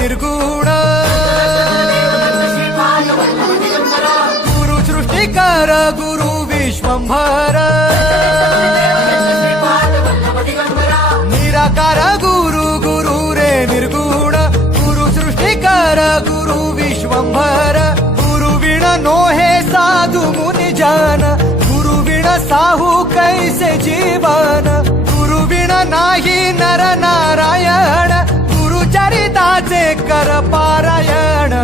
निर्गुण गुरु सृष्टिकर गुरु विश्वंभर निराकार गुरु गुरु रे निर्गुण गुरु सृष्टिकर गुरु विश्वंभर गुरु विण नोहे साधु मुनि जन गुरु विण साहू कैसे जीवन गुरु विण नाही नर नारायण गुरु चरिताचे कर पारायण